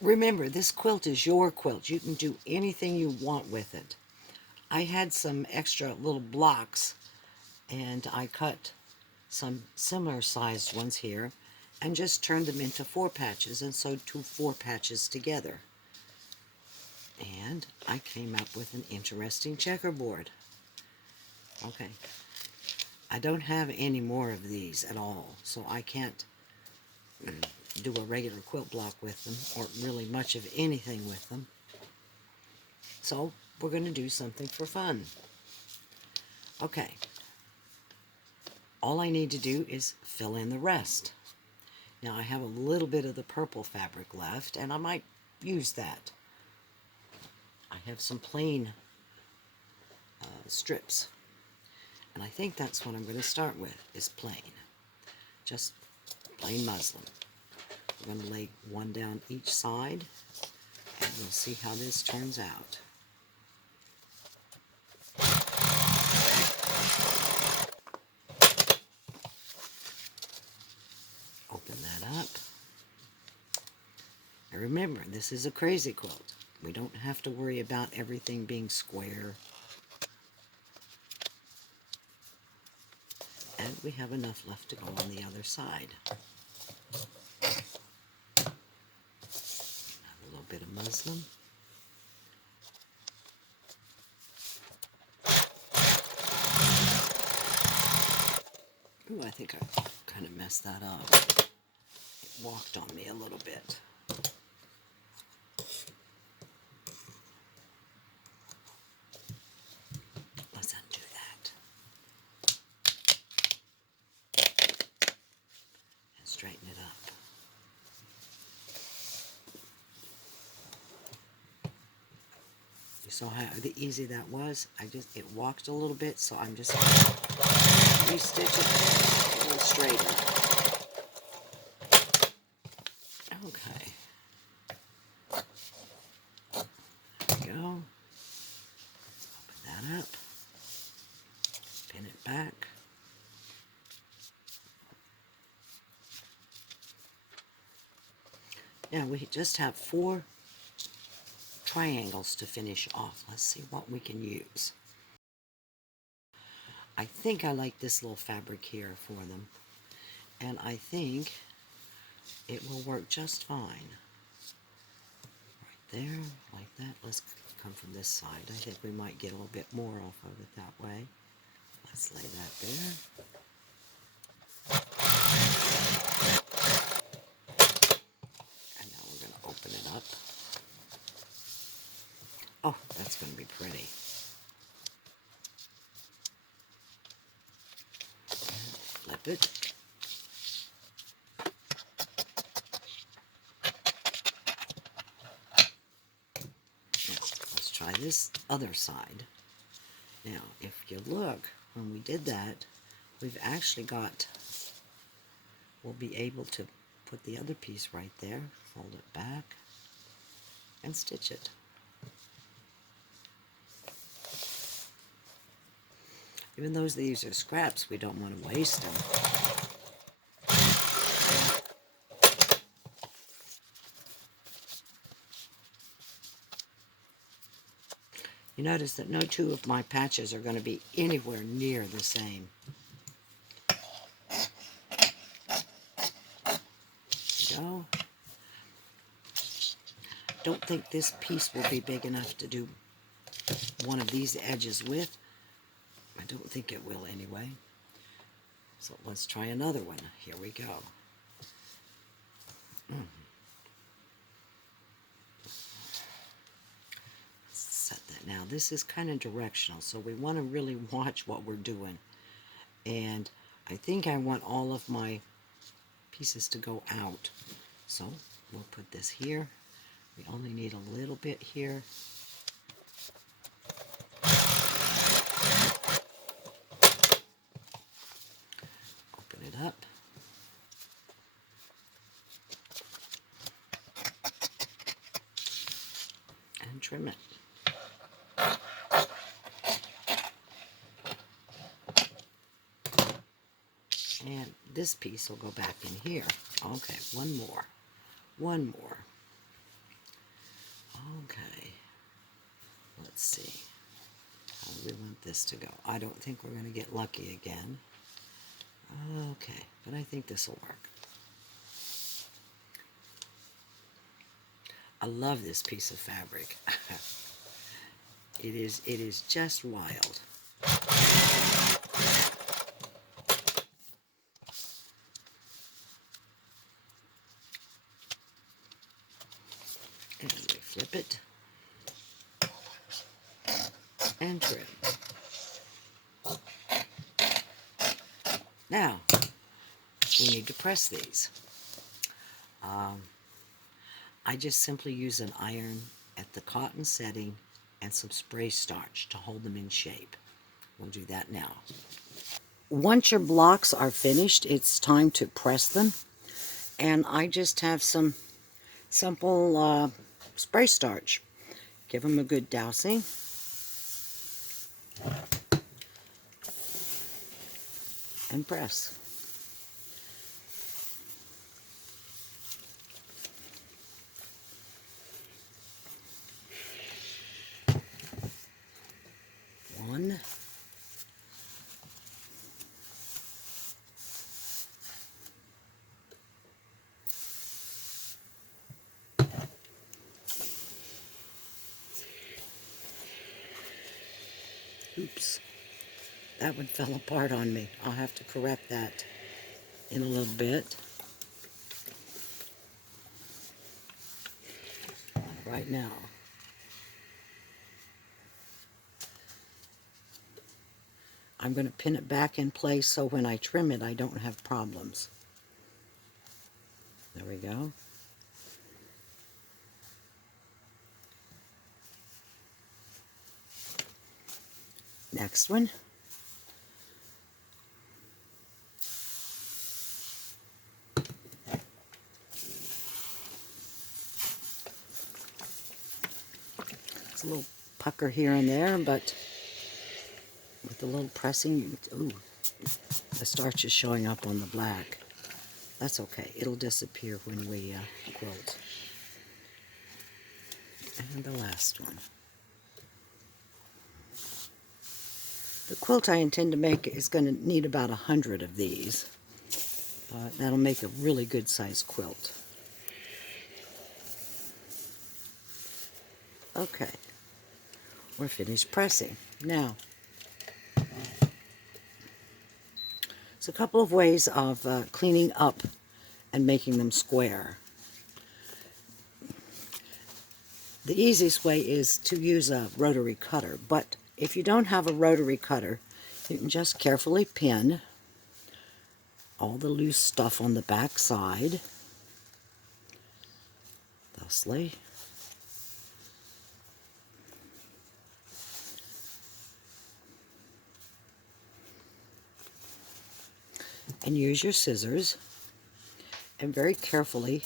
Remember, this quilt is your quilt. You can do anything you want with it. I had some extra little blocks, and I cut some similar sized ones here and just turned them into 4 patches and sewed 4 patches together. And I came up with an interesting checkerboard. Okay, I don't have any more of these at all, so I can't do a regular quilt block with them, or really much of anything with them. So we're going to do something for fun. Okay, all I need to do is fill in the rest. Now I have a little bit of the purple fabric left, and I might use that. I have some plain strips, and I think that's what I'm going to start with, is plain. Just plain muslin. We're going to lay one down each side, and we'll see how this turns out. Open that up. And remember, this is a crazy quilt. We don't have to worry about everything being square. And we have enough left to go on the other side. Add a little bit of muslin. Ooh, I think I kind of messed that up. It walked on me a little bit. Let's undo that. And straighten it up. You saw how easy that was? It walked a little bit, so I'm just going to re-stitch it a little straighter. Okay. There we go. Open that up. Pin it back. Now we just have 4 triangles to finish off. Let's see what we can use. I think I like this little fabric here for them, and I think it will work just fine. Right there, like that. Let's come from this side. I think we might get a little bit more off of it that way. Let's lay that there. And now we're going to open it up. Oh, that's going to be pretty. And flip it. Let's try this other side. Now, if you look, when we did that, we've actually got, we'll be able to put the other piece right there, fold it back, and stitch it. Even though these are scraps, we don't want to waste them. You notice that no 2 of my patches are going to be anywhere near the same. There we go. Don't think this piece will be big enough to do one of these edges with. I don't think it will anyway. So let's try another one. Here we go. Set that. Now this is kind of directional, so we want to really watch what we're doing. And I think I want all of my pieces to go out. So we'll put this here. We only need a little bit here. Open it up. And trim it. And this piece will go back in here. Okay, one more. One more. Let's see. How do we want this to go? I don't think we're going to get lucky again. Okay, but I think this will work. I love this piece of fabric. It is just wild. And we flip it and trim. Now, we need to press these. I just simply use an iron at the cotton setting and some spray starch to hold them in shape. We'll do that now. Once your blocks are finished, it's time to press them. And I just have some simple spray starch. Give them a good dousing. And press. One. Oops. That one fell apart on me. I'll have to correct that in a little bit. Right now. I'm going to pin it back in place so when I trim it I don't have problems. There we go. Next one. It's a little pucker here and there, but with a little pressing, ooh, the starch is showing up on the black. That's okay. It'll disappear when we quilt. And the last one. The quilt I intend to make is going to need about 100 of these. That'll make a really good sized quilt. Okay. We're finished pressing. Now, there's a couple of ways of cleaning up and making them square. The easiest way is to use a rotary cutter, but if you don't have a rotary cutter, you can just carefully pin all the loose stuff on the back side, thusly. And use your scissors and very carefully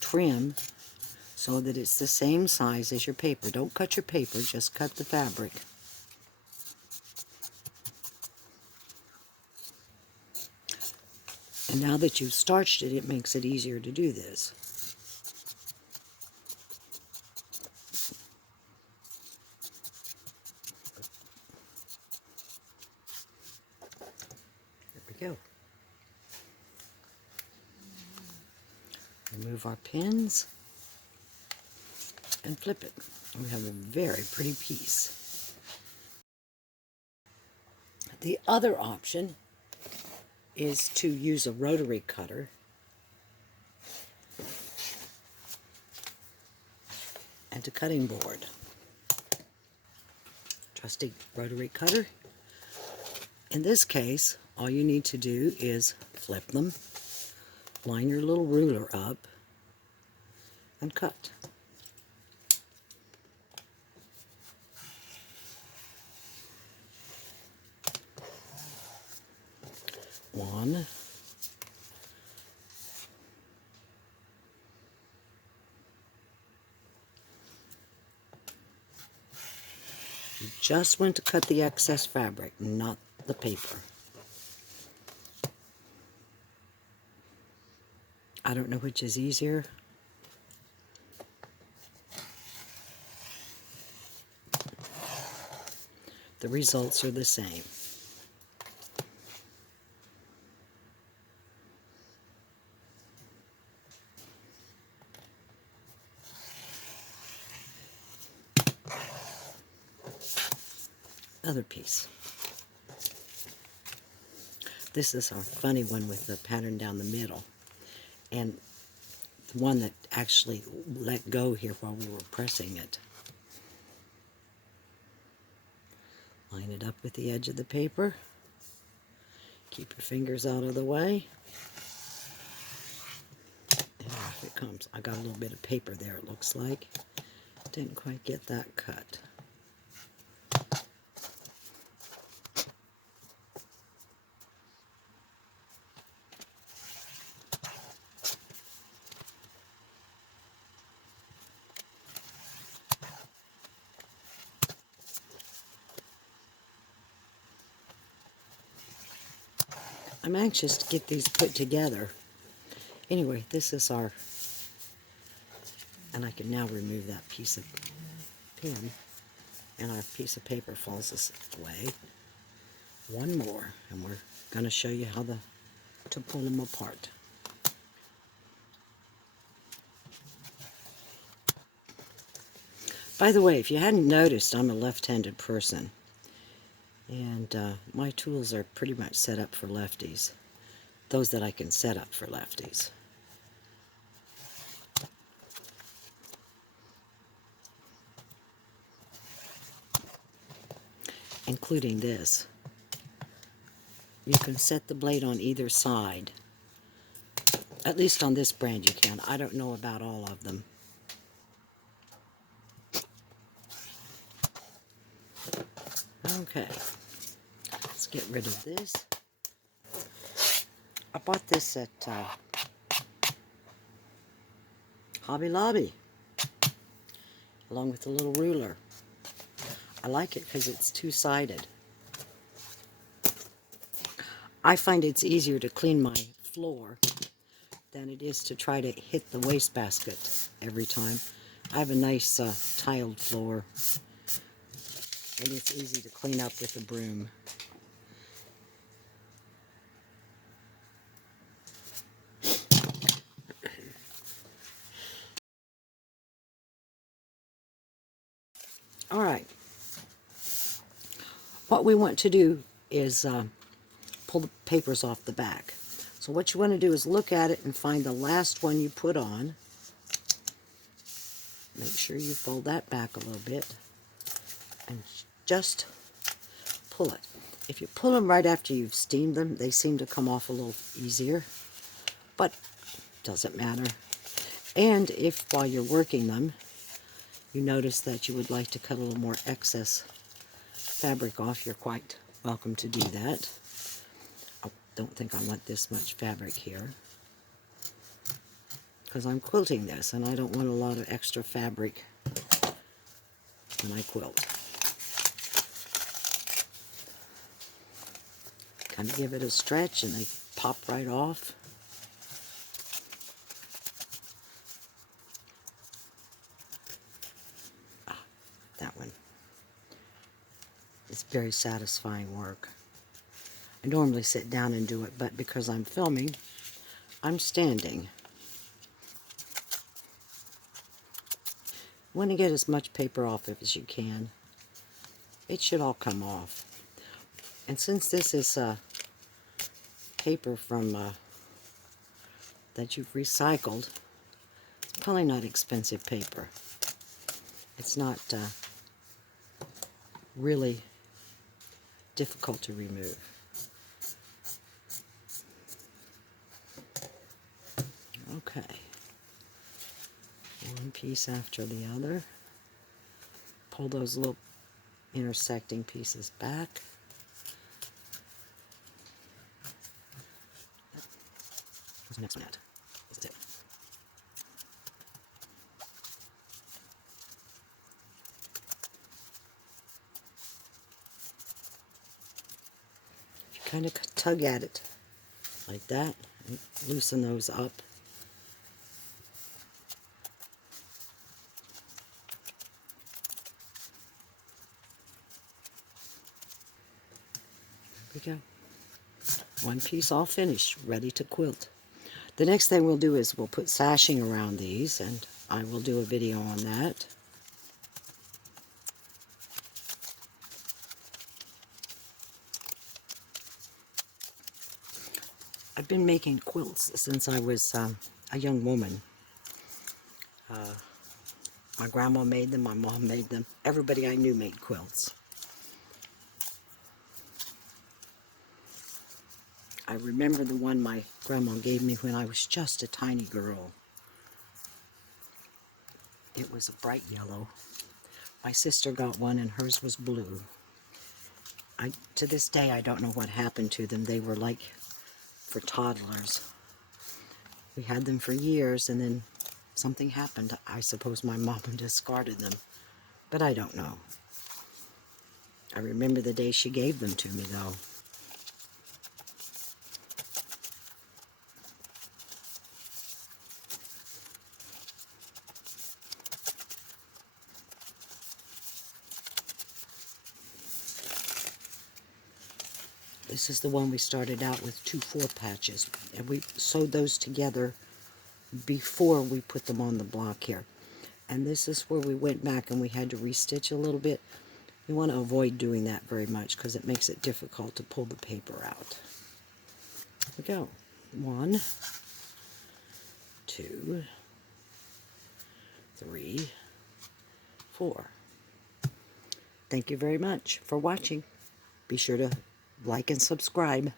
trim so that it's the same size as your paper. Don't cut your paper, just cut the fabric. And now that you've starched it, it makes it easier to do this. There we go. Remove our pins and flip it. We have a very pretty piece. The other option is to use a rotary cutter and a cutting board. Trusty rotary cutter. In this case, all you need to do is flip them, line your little ruler up, and cut. One. You just want to cut the excess fabric, not the paper. I don't know which is easier. the results are the same. Other piece. This is our funny one with the pattern down the middle. And the one that actually let go here while we were pressing it. Line it up with the edge of the paper. Keep your fingers out of the way. And off it comes. I got a little bit of paper there, it looks like. Didn't quite get that cut. I'm anxious to get these put together. Anyway, this is our, and I can now remove that piece of pin, and our piece of paper falls away. One more, and we're going to show you how to pull them apart. By the way, if you hadn't noticed, I'm a left-handed person, and my tools are pretty much set up for lefties. Those that I can set up for lefties. Including this. You can set the blade on either side. At least on this brand you can. I don't know about all of them. Okay. Let's get rid of this. I bought this at Hobby Lobby, along with a little ruler. I like it because it's two-sided. I find it's easier to clean my floor than it is to try to hit the wastebasket every time. I have a nice tiled floor, and it's easy to clean up with a broom. Alright, what we want to do is pull the papers off the back. So what you want to do is look at it and find the last one you put on. Make sure you fold that back a little bit and just pull it. If you pull them right after you've steamed them, they seem to come off a little easier, but doesn't matter. And if while you're working them, you notice that you would like to cut a little more excess fabric off, you're quite welcome to do that. I don't think I want this much fabric here, because I'm quilting this and I don't want a lot of extra fabric when I quilt. Kind of give it a stretch and they pop right off. That one. It's very satisfying work. I normally sit down and do it, but because I'm filming, I'm standing. You want to get as much paper off of as you can. It should all come off. And since this is paper from that you've recycled, it's probably not expensive paper. It's not really difficult to remove. Okay. One piece after the other. Pull those little intersecting pieces back. What's the next one at? This is it. If you kind of tug at it like that, and loosen those up. we go. One piece all finished, ready to quilt. The next thing we'll do is we'll put sashing around these, and I will do a video on that. I've been making quilts since I was a young woman. My grandma made them, my mom made them. Everybody I knew made quilts. I remember the one my grandma gave me when I was just a tiny girl. It was a bright yellow. My sister got one and hers was blue. To this day, I don't know what happened to them. They were like for toddlers. We had them for years, and then something happened. I suppose my mom discarded them, but I don't know. I remember the day she gave them to me, though. This is the one we started out with 2 4 patches, and we sewed those together before we put them on the block here. And this is where we went back and we had to restitch a little bit. You want to avoid doing that very much because it makes it difficult to pull the paper out. Here we go. 1, 2, 3, 4. Thank you very much for watching. Be sure to like and subscribe.